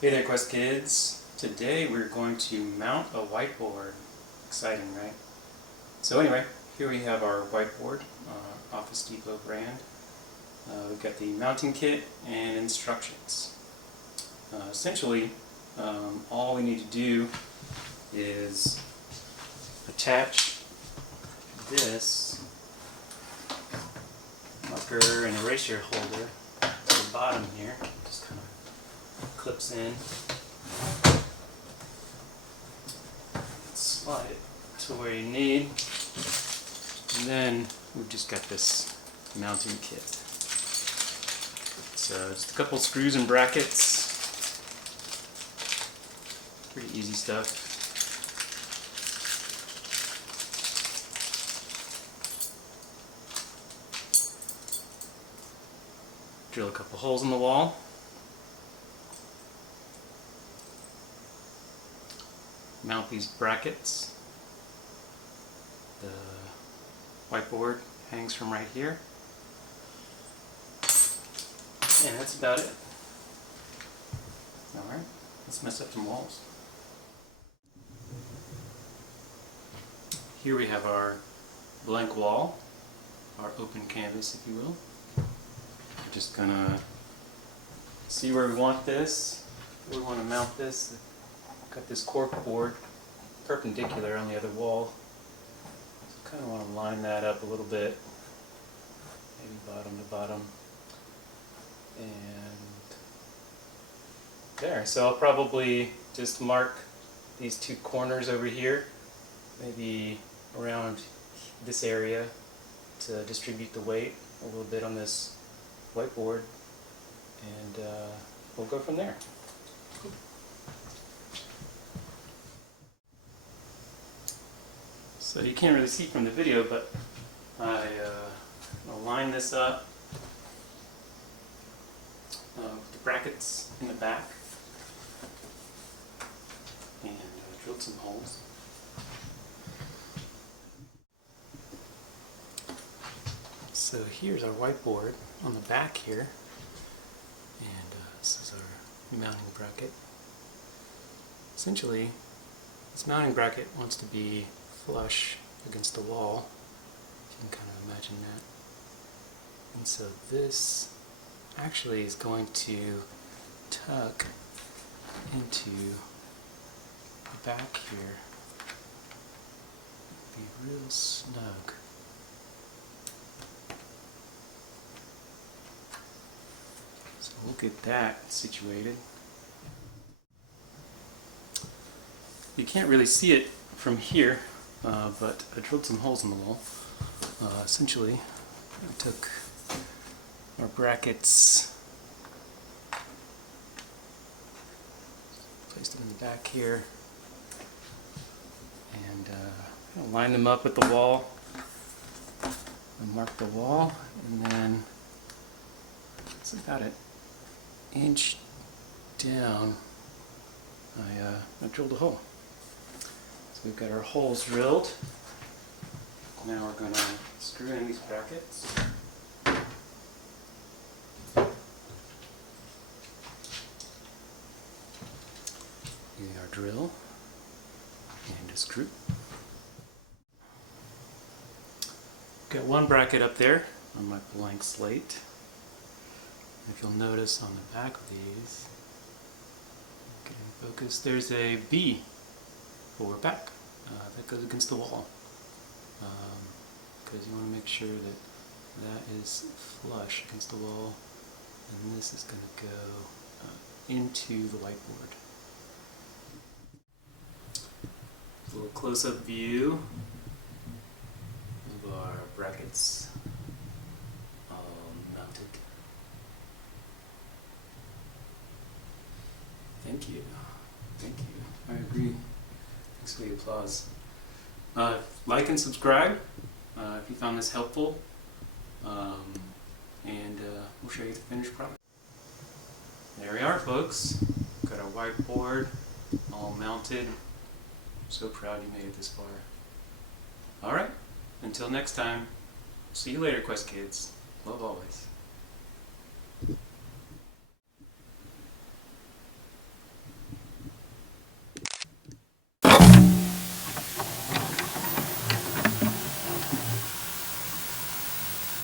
Hey there, Quest Kids. Today we're going to mount a whiteboard. Exciting, right? So anyway, here we have our whiteboard, Office Depot brand. We've got the mounting kit and instructions. Essentially, all we need to do is attach this marker and eraser holder to the bottom here. Just kind of clips in. Slide it to where you need. And then we've just got this mounting kit. So just a couple screws and brackets. Pretty easy stuff. Drill a couple holes in the wall. Mount these brackets. The whiteboard hangs from right here. And that's about it. Alright, let's mess up some walls. Here we have our blank wall, our open canvas, if you will. We're just gonna see where we want this, where we want to mount this. Got this cork board perpendicular on the other wall. So kind of want to line that up a little bit, maybe bottom to bottom. And there. So I'll probably just mark these two corners over here, maybe around this area, to distribute the weight a little bit on this whiteboard, and we'll go from there. So you can't really see from the video, but I'll line this up with the brackets in the back and drilled some holes. So here's our whiteboard on the back here, and this is our mounting bracket. Essentially, this mounting bracket wants to be flush against the wall. You can kind of imagine that. And so this actually is going to tuck into the back here. Be real snug. So we'll get that situated. You can't really see it from here, but I drilled some holes in the wall. Essentially, I took our brackets, placed them in the back here, and line them up with the wall, and mark the wall, and then that's about an inch down. I drilled a hole. So we've got our holes drilled. Now we're going to screw in these brackets. Using our drill and a screw. Got one bracket up there on my blank slate. If you'll notice on the back of these, getting focused, there's a B for back that goes against the wall, because you want to make sure that that is flush against the wall, and this is going to go into the whiteboard. A little close-up view of our brackets all mounted. Thank you. Thank you. I agree. Thanks for the applause. Like and subscribe if you found this helpful, and we'll show you the finished product. There we are, folks. Got our whiteboard all mounted. So proud you made it this far. Alright, until next time, see you later, Quest Kids. Love always.